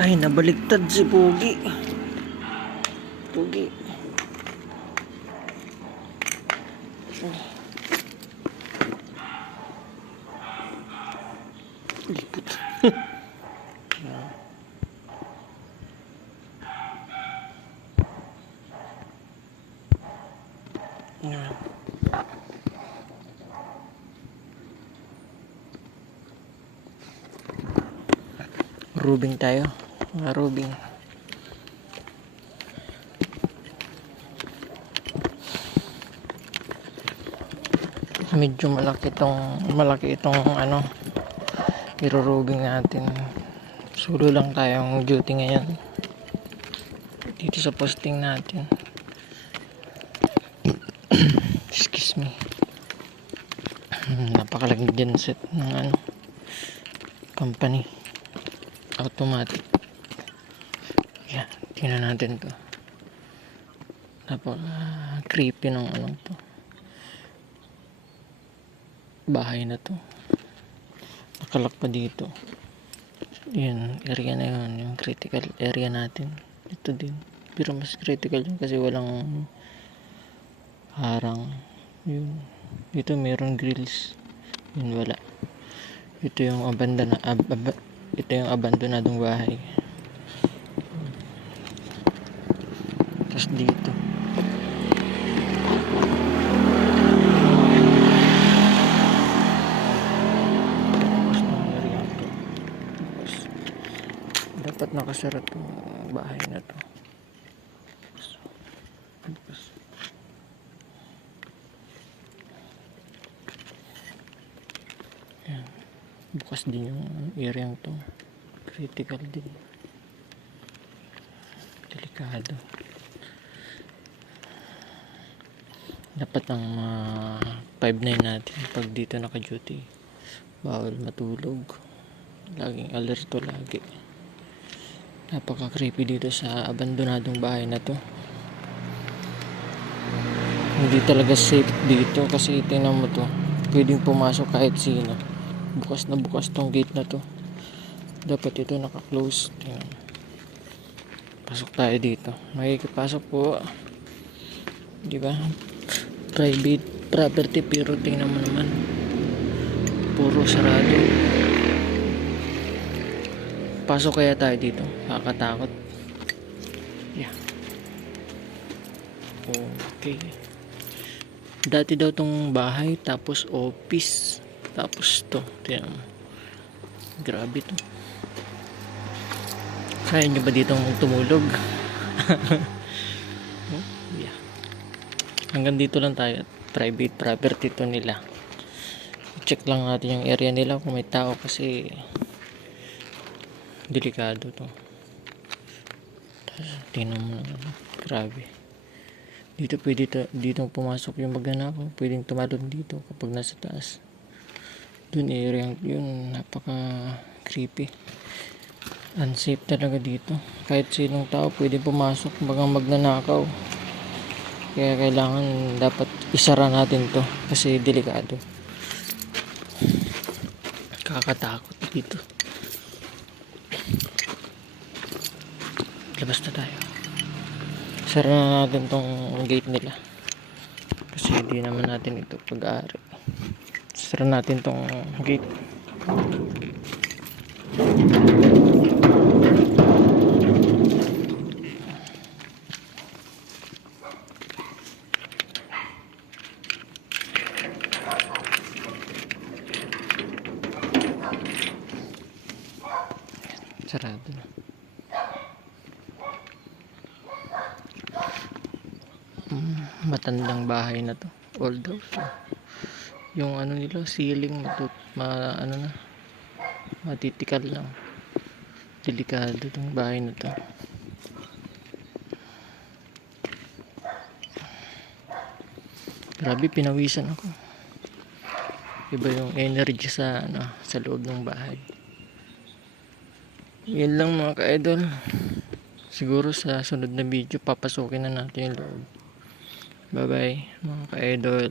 Ay, nabaliktad si Pogi. Pogi. Lipot. Rubing tayo. Mga rubing. Medyo malaki itong ano, irurubing natin. Solo lang tayong duty ngayon dito sa posting natin. Excuse me. Napakalaging genset ng ano, company. Automatic. Yan, tingnan natin to. Napaka creepy ng ano to, bahay na to. Nakalak pa dito. Yun, area na yun, yung critical area natin. Ito din, pero mas critical yun kasi walang harang. Yun, dito meron grills, yun wala. Ito yung ito yung abandonadong bahay. Tapos dito dapat nakasara itong bahay na to. Ayan. Bukas din yung area to. Critical din. Delikado. Dapat ang 5-9 natin pag dito naka-duty. Bawal matulog. Laging alerto lagi. Napaka-creepy dito sa abandonadong bahay na to. Hindi talaga safe dito kasi tingnan mo to. Pwedeng pumasok kahit sino. Bukas na bukas tong gate na to. Dapat ito naka-close. Tingnan. Pasok tayo dito. Makikipasok po. Di ba? Private property pero tingnan mo naman. Puro sarado. Pasok kaya tayo dito. Nakakatakot. Yeah. Okay. Dati daw tong bahay, tapos office, tapos to. Tingnan mo. Grabe to. Kaya nyo ba dito tumulog? Yeah. Hanggang dito lang tayo. Private property to nila. Check lang natin yung area nila kung may tao kasi delikado to. Tingnan mo naman. Grabe. Dito pwede dito pumasok yung magnanakaw. Pwedeng tumalon dito kapag nasa taas. Dun area yun. Napaka creepy. Unsafe talaga dito. Kahit sinong tao pwede pumasok bagang magnanakaw. Kaya kailangan dapat isara natin to kasi delikado. Kakatakot dito. Labas na tayo. Sara na natin tong gate nila kasi hindi naman natin ito pag-aari. Sara natin tong gate. Sarado na. Matandang bahay na to. Old house. Yung ano nila, ceiling matitikal lang. Delikado tong bahay na to. Grabe, pinawisan ako. Iba yung energy sa loob ng bahay. Yan lang mga ka-idol. Siguro sa sunod na video papasukin na natin yung loob. Bye bye mga ka-idol.